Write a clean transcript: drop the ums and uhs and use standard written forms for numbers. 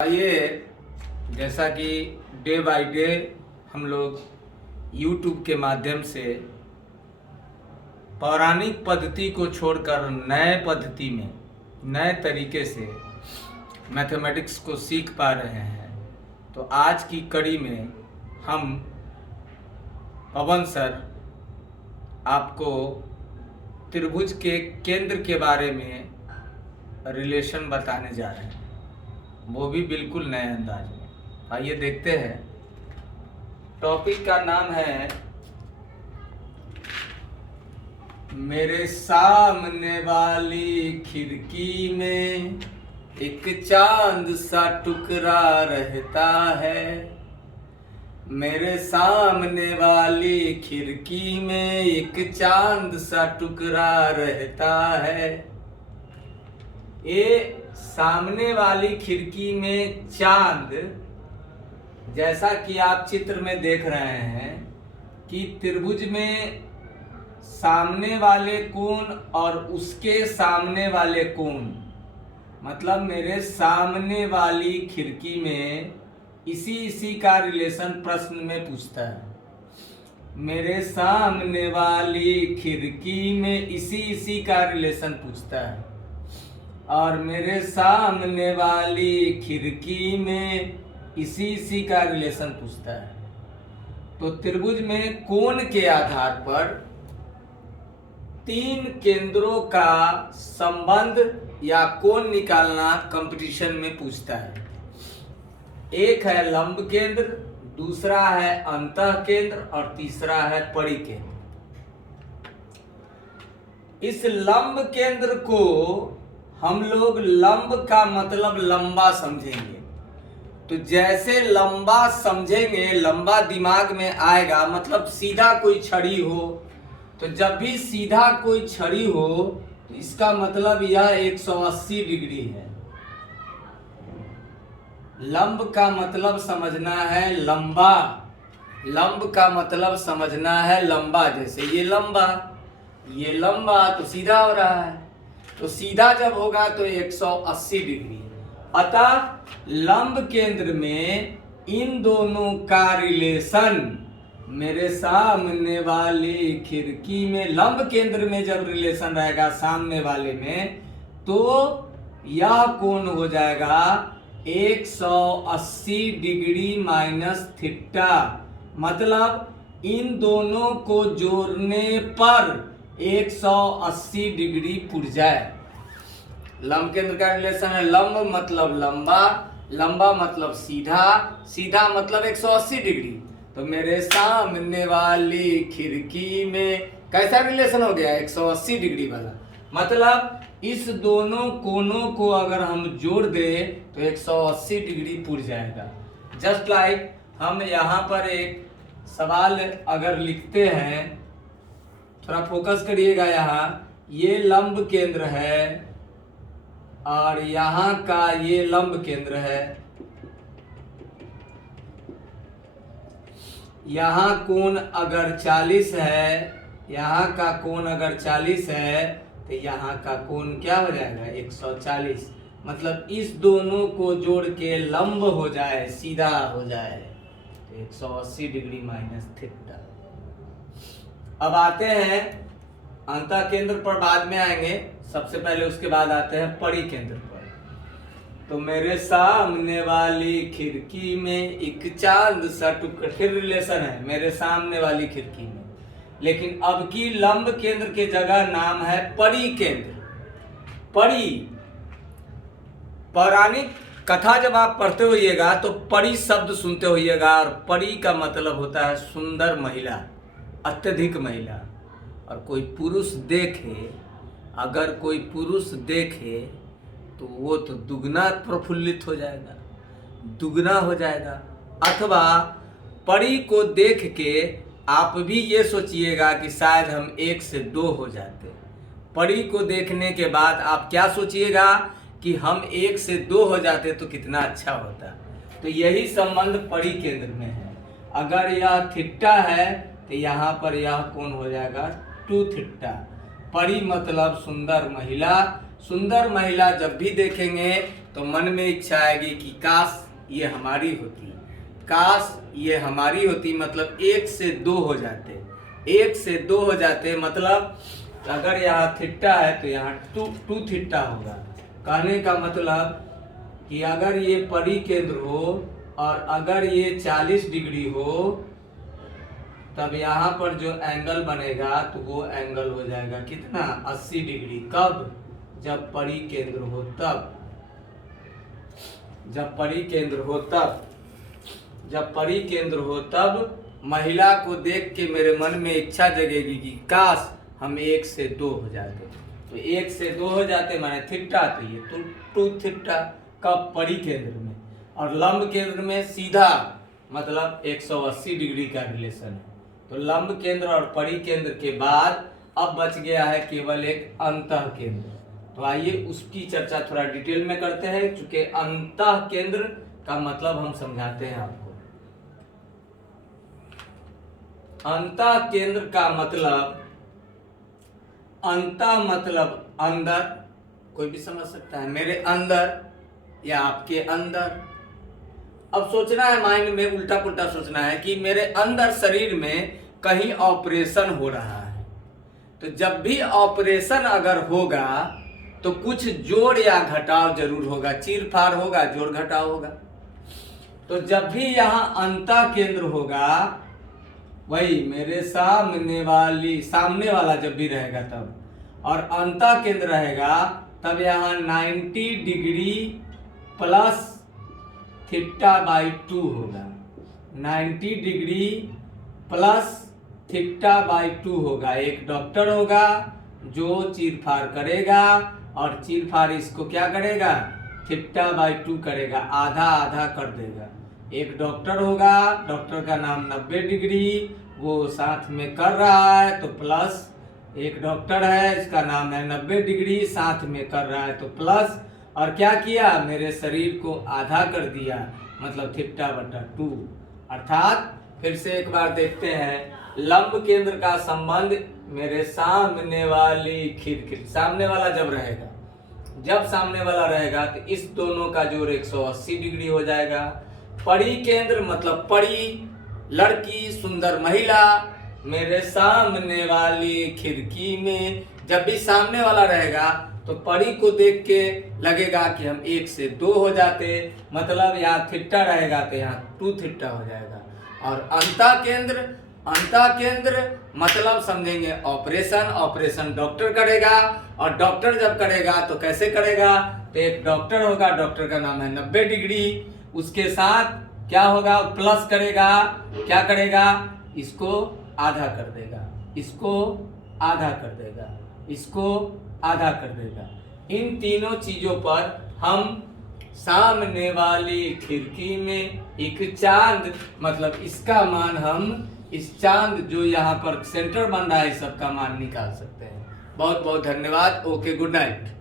आइए, जैसा कि डे बाय डे हम लोग YouTube के माध्यम से पौराणिक पद्धति को छोड़कर नए पद्धति में नए तरीके से मैथमेटिक्स को सीख पा रहे हैं। तो आज की कड़ी में हम पवन सर आपको त्रिभुज के केंद्र के बारे में रिलेशन बताने जा रहे हैं, वो भी बिल्कुल नए अंदाज में। आइए देखते हैं। टॉपिक का नाम है मेरे सामने वाली खिड़की में एक चांद सा टुकड़ा रहता है। मेरे सामने वाली खिड़की में एक चांद सा टुकड़ा रहता है। ये सामने वाली खिड़की में चांद, जैसा कि आप चित्र में देख रहे हैं कि त्रिभुज में सामने वाले कोण और उसके सामने वाले कोण, मतलब मेरे सामने वाली खिड़की में इसी का रिलेशन प्रश्न में पूछता है। मेरे सामने वाली खिड़की में इसी का रिलेशन पूछता है और मेरे सामने वाली खिड़की में इसी का रिलेशन पूछता है। तो त्रिभुज में कोण के आधार पर तीन केंद्रों का संबंध या कोण निकालना कंपटीशन में पूछता है। एक है लंब केंद्र, दूसरा है अंतः केंद्र और तीसरा है परिकेंद्र। इस लंब केंद्र को हम लोग लंब का मतलब लंबा समझेंगे। तो जैसे लंबा समझेंगे, लंबा दिमाग में आएगा, मतलब सीधा कोई छड़ी हो, तो जब भी सीधा कोई छड़ी हो तो इसका मतलब यह 180 डिग्री है। लंब का मतलब समझना है लंबा, लंब का मतलब समझना है लंबा। जैसे ये लंबा तो सीधा हो रहा है, तो सीधा जब होगा तो 180 डिग्री। अतः लंब केंद्र में इन दोनों का रिलेशन मेरे सामने वाली खिड़की में, लंब केंद्र में जब रिलेशन रहेगा सामने वाले में, तो यह कोण हो जाएगा 180 डिग्री माइनस थीटा। मतलब इन दोनों को जोड़ने पर 180 डिग्री पुर जाए। लंब केंद्र का रिलेशन है लंब मतलब लंबा, लंबा मतलब सीधा, सीधा मतलब 180 डिग्री। तो मेरे सामने वाली खिड़की में कैसा रिलेशन हो गया? 180 डिग्री वाला। मतलब इस दोनों कोणों को अगर हम जोड़ दें तो 180 डिग्री पुर जाएगा। जस्ट लाइक हम यहाँ पर एक सवाल अगर लिखते हैं, थोड़ा फोकस करिएगा। यहाँ ये लंब केंद्र है और यहाँ का ये लंब केंद्र है। यहाँ कोण अगर 40 है, यहाँ का कोण अगर 40 है तो यहाँ का कोण क्या हो जाएगा? 140। मतलब इस दोनों को जोड़ के लंब हो जाए, सीधा हो जाए, तो 180 डिग्री माइनस थीटा। अब आते हैं अंतः केंद्र पर, बाद में आएंगे। सबसे पहले उसके बाद आते हैं परिकेंद्र पर। तो मेरे सामने वाली खिड़की में एक चांद सा टुकड़ा, फिर रिलेशन है मेरे सामने वाली खिड़की में, लेकिन अब की लंब केंद्र के जगह नाम है परिकेंद्र। परि, पौराणिक कथा जब आप पढ़ते होइएगा तो परि शब्द सुनते होइएगा, और परि का मतलब होता है सुंदर महिला, अत्यधिक महिला। और कोई पुरुष देखे, अगर कोई पुरुष देखे तो वो तो दुगना प्रफुल्लित हो जाएगा, दुगना हो जाएगा। अथवा परी को देख के आप भी ये सोचिएगा कि शायद हम 1 से 2 हो जाते। परी को देखने के बाद आप क्या सोचिएगा कि हम 1 से 2 हो जाते तो कितना अच्छा होता। तो यही संबंध परी केंद्र में है। अगर यह थीटा है तो यहाँ पर यह कोण हो जाएगा 2 थीटा। परी मतलब सुंदर महिला, सुंदर महिला जब भी देखेंगे तो मन में इच्छा आएगी कि काश ये हमारी होती, काश ये हमारी होती, मतलब 1 से 2 हो जाते, 1 से 2 हो जाते, मतलब अगर यहाँ थीटा है तो यहाँ टू थीटा होगा। कहने का मतलब कि अगर ये परिकेंद्र हो और अगर ये 40 डिग्री हो, तब यहाँ पर जो एंगल बनेगा तो वो एंगल हो जाएगा कितना, 80 डिग्री। कब? जब परिकेंद्र हो तब, जब परिकेंद्र हो तब, जब परिकेंद्र हो तब महिला को देख के मेरे मन में इच्छा जगेगी कि काश हम 1 से 2 हो जाते। तो 1 से 2 हो जाते माने थीटा, तो ये टू थीटा। कब? परिकेंद्र में। और लंब केंद्र में सीधा मतलब 180 डिग्री का रिलेशन है। तो लंब केंद्र और परिकेंद्र के बाद अब बच गया है केवल एक अंतः केंद्र। तो आइए उसकी चर्चा थोड़ा डिटेल में करते हैं, चूंकि अंतः केंद्र का मतलब हम समझाते हैं आपको। अंतः केंद्र का मतलब, अंतः मतलब अंदर, कोई भी समझ सकता है, मेरे अंदर या आपके अंदर। अब सोचना है माइंड में, उल्टा पुल्टा सोचना है कि मेरे अंदर शरीर में कहीं ऑपरेशन हो रहा है। तो जब भी ऑपरेशन अगर होगा तो कुछ जोड़ या घटाव जरूर होगा, चीर फाड़ होगा, जोड़ घटाव होगा। तो जब भी यहाँ अंतः केंद्र होगा, वही मेरे सामने वाला जब भी रहेगा तब, और अंतः केंद्र रहेगा तब यहाँ 90 डिग्री प्लस θ/2 होगा, 90 डिग्री प्लस θ/2 होगा। एक डॉक्टर होगा जो चीरफाड़ करेगा और चीरफाड़ इसको क्या करेगा, θ/2 करेगा, आधा आधा कर देगा। एक डॉक्टर होगा, डॉक्टर का नाम 90 डिग्री, वो साथ में कर रहा है तो प्लस, एक डॉक्टर है इसका नाम है 90 डिग्री, साथ में कर रहा है तो प्लस, और क्या किया, मेरे शरीर को आधा कर दिया, मतलब θ/2। अर्थात फिर से एक बार देखते हैं, लंब केंद्र का संबंध मेरे सामने वाली खिड़की, सामने वाला जब रहेगा, जब सामने वाला रहेगा तो इस दोनों का जोड़ 180 डिग्री हो जाएगा। परिकेंद्र मतलब परी, लड़की, सुंदर महिला, मेरे सामने वाली खिड़की में, जब भी सामने वाला रहेगा तो परी को देख के लगेगा कि हम 1 से 2 हो जाते, मतलब यहाँ थीटा रहेगा तो यहाँ 2 थीटा हो जाएगा। और अंतः केंद्र, अंतः केंद्र मतलब समझेंगे ऑपरेशन, ऑपरेशन डॉक्टर करेगा, और डॉक्टर जब करेगा तो कैसे करेगा, तो एक डॉक्टर होगा, डॉक्टर का नाम है 90 डिग्री, उसके साथ क्या होगा, प्लस करेगा, क्या करेगा, इसको आधा कर देगा, इसको आधा कर देगा, इसको आधा कर देगा। इन तीनों चीजों पर हम सामने वाली खिड़की में एक चांद, मतलब इसका मान हम, इस चांद जो यहाँ पर सेंटर बन रहा है, सबका मान निकाल सकते हैं। बहुत बहुत धन्यवाद। Okay, good night.